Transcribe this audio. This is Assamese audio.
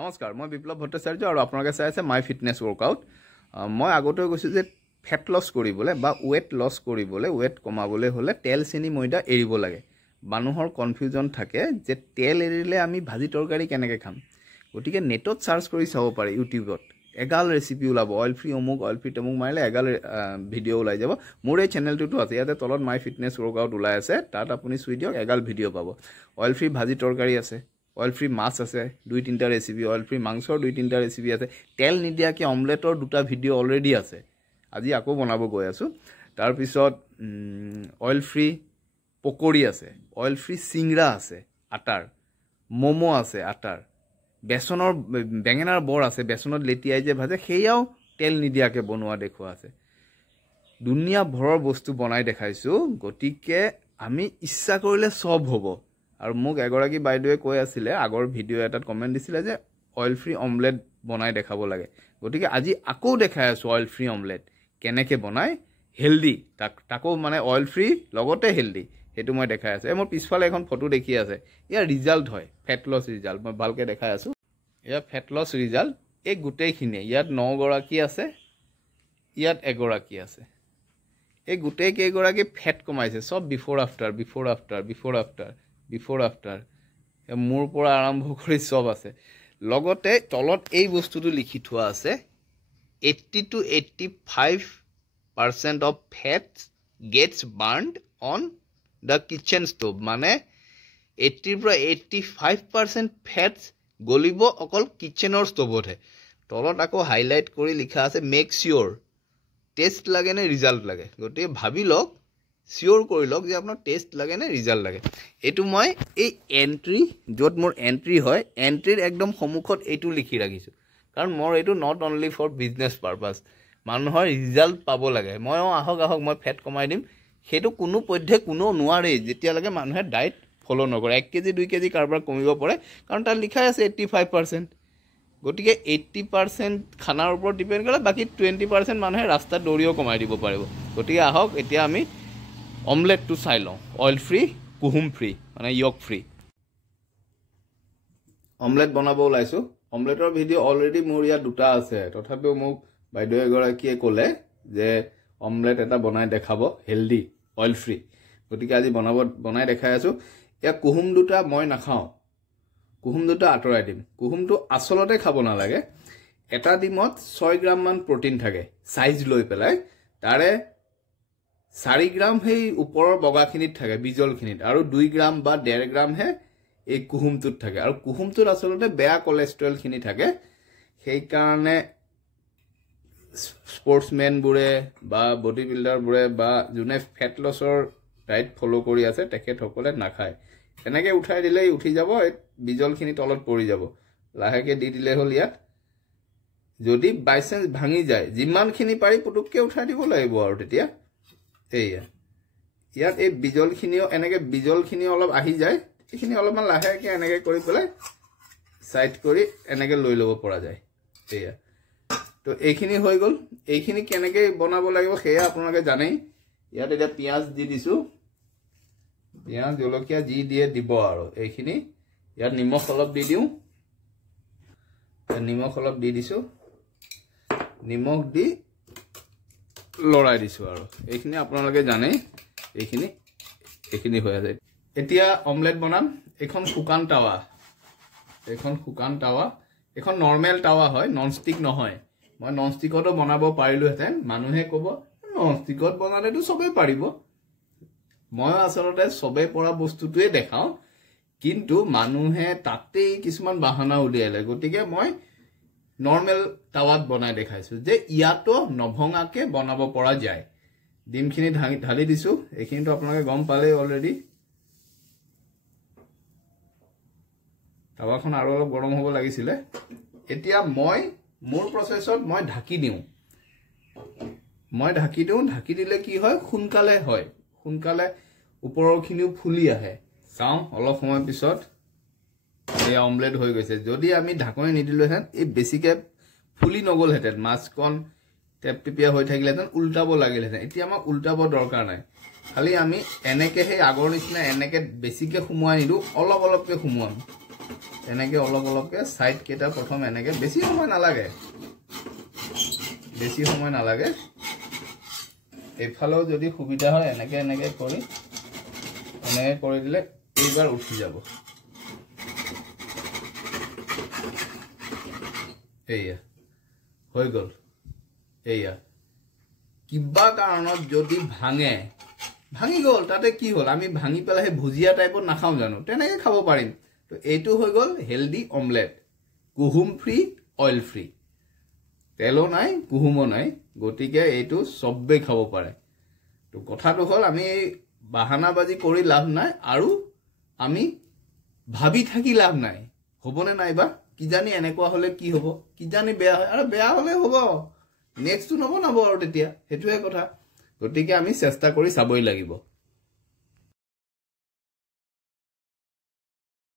নমস্কাৰ মই বিপ্লৱ ভট্টাচাৰ্য আৰু আপোনালোকে চাই আছে মাই ফিটনেছ ৱৰ্কআউট মই আগতে কৈছোঁ যে ফেট লছ কৰিবলৈ বা ৱেট লছ কৰিবলৈ ৱেট কমাবলৈ হ'লে তেল চেনি ময়দা এৰিব লাগে মানুহৰ কনফিউজন থাকে যে তেল এৰিলে আমি ভাজি তৰকাৰী কেনেকৈ খাম গতিকে নেটত সাৰ্চ কৰি চাব পাৰে ইউটিউবত এগাল ৰেচিপি ওলাব অইল ফ্ৰী অমুক অইল ফ্ৰী তমুক মাৰিলে এগাল ভিডিঅ' ওলাই যাব মোৰ এই চেনেলটোতো আছে ইয়াতে তলত মাই ফিটনেছ ৱৰ্কআউট ওলাই আছে তাত আপুনি চুই দিয়ক এগাল ভিডিঅ' পাব অইল ফ্ৰী ভাজি তৰকাৰী আছে অইল ফ্ৰী মাছ আছে 2-3টা ৰেচিপি অইল ফ্ৰী মাংসৰ 2-3টা ৰেচিপি আছে তেল নিদিয়াকৈ অমলেটৰ 2টা ভিডিঅ' অলৰেডি আছে আজি আকৌ বনাব গৈ আছোঁ তাৰ পিছত অইল ফ্ৰী পকৰি আছে অইল ফ্ৰী চিংৰা আছে আটাৰ মমো আছে আটাৰ বেসনৰ বেঙেনাৰ বৰ আছে বেসনত লেটিয়াই যে ভাজে সেইয়াও তেল নিদিয়াকৈ বনোৱা দেখুৱা আছে দুনিয়া ভৰৰ বস্তু বনাই দেখাইছোঁ গতিকে আমি ইচ্ছা কৰিলে সব হ'ব আৰু মোক এগৰাকী বাইদেৱে কৈ আছিলে আগৰ ভিডিঅ' এটাত কমেণ্ট দিছিলে যে অইল ফ্ৰী অমলেট বনাই দেখাব লাগে গতিকে আজি আকৌ দেখাই আছোঁ অইল ফ্ৰী অমলেট কেনেকৈ বনাই হেল্ডি তাকো মানে অইল ফ্ৰী লগতে হেল্ডি সেইটো মই দেখাই আছোঁ মোৰ পিছফালে এখন ফটো দেখি আছে ইয়াৰ ৰিজাল্ট হয় ফেট লছ ৰিজাল্ট মই ভালকৈ দেখাই আছোঁ এয়া ফেট লছ ৰিজাল্ট এই গোটেইখিনিয়ে ইয়াত 9 গৰাকী আছে ইয়াত এগৰাকী আছে এই গোটেই কেইগৰাকী ফেট কমাইছে সব বিফৰ আফটাৰ মোৰ পৰা আৰম্ভ কৰি সব আছে লগতে তলত এই বস্তুটো লিখি থোৱা আছে 80 to 85% of fats gets burned on the kitchen stove মানে 80 পৰা 85% fats গলিব অকল কিচেনৰ ষ্টভতহে তলত আকৌ হাইলাইট কৰি লিখা আছে মেক শিওৰ টেষ্ট লাগে নে ৰিজাল্ট লাগে গতিকে ভাবি লওক শিওৰ কৰি লওক যে আপোনাৰ টেষ্ট লাগে নে ৰিজাল্ট লাগে এইটো মই এই এন্ট্ৰি য'ত মোৰ এন্ট্ৰি হয় এন্ট্ৰিৰ একদম সন্মুখত এইটো লিখি ৰাখিছোঁ কাৰণ মোৰ এইটো not only for business purpose মানুহৰ ৰিজাল্ট পাব লাগে মই আহক মই ফেট কমাই দিম সেইটো কোনো পধ্যে কোনো নোৱাৰে যেতিয়ালৈকে মানুহে ডায়েট ফলো নকৰে 1 কেজি 2 কেজি কাৰোবাৰ কমিব পাৰে কাৰণ তাত লিখাই আছে 85% গতিকে 80% খানাৰ ওপৰত ডিপেণ্ড কৰে বাকি 20% মানুহে ৰাস্তাত দৌৰিও কমাই দিব পাৰিব গতিকে আহক এতিয়া আমি অমলেটটো চাই লওঁ অইল ফ্ৰী কুহুম ফ্ৰী মানে য়ক ফ্ৰী অমলেট বনাব ওলাইছোঁ অমলেটৰ ভিডিঅ' অলৰেডি মোৰ ইয়াত 2টা আছে তথাপিও মোক বাইদেউ এগৰাকীয়ে ক'লে যে অমলেট এটা বনাই দেখাব হেল্ডি অইল ফ্ৰী গতিকে আজি বনাই দেখাই আছোঁ এয়া কুহুম 2টা মই নাখাওঁ কুহুম 2টা আঁতৰাই দিম কুহুমটো আচলতে খাব নালাগে এটা ডিমত 6 গ্ৰাম মান প্ৰটিন থাকে সাইজ লৈ পেলাই তাৰে 4 গ্ৰাম সেই ওপৰৰ বগাখিনিত থাকে বিজলখিনিত আৰু 2 গ্ৰাম বা 1.5 গ্ৰামহে এই কুহুমটোত থাকে আৰু কুহুমটোত আচলতে বেয়া কোলেষ্ট্ৰলখিনি থাকে সেইকাৰণে স্পৰ্টছমেনবোৰে বা বডি বিল্ডাৰবোৰে বা যোনে ফেট লছৰ ডায়েট ফলো কৰি আছে তেখেতসকলে নাখায় এনেকৈ উঠাই দিলেই উঠি যাব বিজলখিনি তলত পৰি যাব লাহেকৈ দি দিলে হ'ল ইয়াত যদি বাই চান্স ভাঙি যায় যিমানখিনি পাৰি পুটুককৈ উঠাই দিব লাগিব আৰু তেতিয়া এইয়া ইয়াত এই বিজলখিনিও এনেকৈ বিজলখিনি অলপ আহি যায় এইখিনি অলপমান লাহেকৈ এনেকৈ কৰি পেলাই সাইড কৰি এনেকৈ লৈ ল'ব পৰা যায় এইয়া তো এইখিনি হৈ গ'ল এইখিনি কেনেকৈ বনাব লাগিব সেয়া আপোনালোকে জানেই ইয়াত এতিয়া পিঁয়াজ দি দিছোঁ পিঁয়াজ জলকীয়া যি দিয়ে দিব আৰু এইখিনি ইয়াত নিমখ অলপ দি দিওঁ নিমখ অলপ দি দিছোঁ নিমখ দি লৰাই দিছোঁ আৰু এইখিনি আপোনালোকে জানেই এইখিনি হৈ আছে এতিয়া অমলেট বনাম এখন শুকান টাৱা এখন নৰ্মেল টাৱা হয় ননষ্টিক নহয় মই ননষ্টিকতো বনাব পাৰিলোহেঁতেন মানুহে ক'ব ননষ্টিকত বনালেতো চবেই পাৰিব মই আচলতে চবেই পৰা বস্তুটোৱে দেখাওঁ কিন্তু মানুহে তাতেই কিছুমান বাহানা উলিয়ালে গতিকে মই নৰ্মেল টাৱাত বনাই দেখাইছোঁ যে ইয়াতো নভঙাকৈ বনাব পৰা যায় ডিমখিনি ঢালি দিছোঁ এইখিনিতো আপোনালোকে গম পালেই অলৰেডি টাৱাখন আৰু অলপ গৰম হ'ব লাগিছিলে এতিয়া মোৰ প্ৰচেছত মই ঢাকি দিওঁ ঢাকি দিলে কি হয় সোনকালে ওপৰৰখিনিও ফুলি আহে চাওঁ অলপ সময় পিছত এই অমলেট হৈ গৈছে যদি আমি ঢাকনি নিদিলোহেঁতেন এই বেছিকৈ ফুলি নগ'লহেঁতেন মাছকণ টেপটেপীয়া হৈ থাকিলেহেঁতেন উল্টাব লাগিলহেঁতেন এতিয়া আমাক উল্টাব দৰকাৰ নাই খালি আমি এনেকৈ সেই আগৰ নিচিনা এনেকৈ বেছিকৈ সোমোৱাই নিদিওঁ অলপকৈ সোমোৱাম এনেকৈ অলপ অলপকৈ ছাইডকেইটা প্ৰথম এনেকৈ বেছি সময় নালাগে এইফালেও যদি সুবিধা হয় এনেকৈ কৰি দিলে এইবাৰ উঠি যাব এয়া হৈ গ'ল এয়া কিবা কাৰণত যদি ভাঙি গ'ল তাতে কি হ'ল আমি ভাঙি পেলাই সেই ভুজিয়া টাইপত নাখাওঁ জানো তেনেকৈ খাব পাৰিম তো এইটো হৈ গ'ল হেল্ডি অমলেট কুহুম ফ্ৰী অইল ফ্ৰী তেলো নাই কুহুমো নাই গতিকে এইটো চবেই খাব পাৰে তো কথাটো হ'ল আমি বাহানাবাজি কৰি লাভ নাই আৰু আমি ভাবি থাকি লাভ নাই হ'বনে নাইবা কিজানি এনেকুৱা হ'লে কি হ'ব কিজানি বেয়া হয় আৰু বেয়া হ'লে হ'ব নেক্সটটো নবনাব আৰু তেতিয়া সেইটোৱে কথা গতিকে আমি চেষ্টা কৰি চাবই লাগিব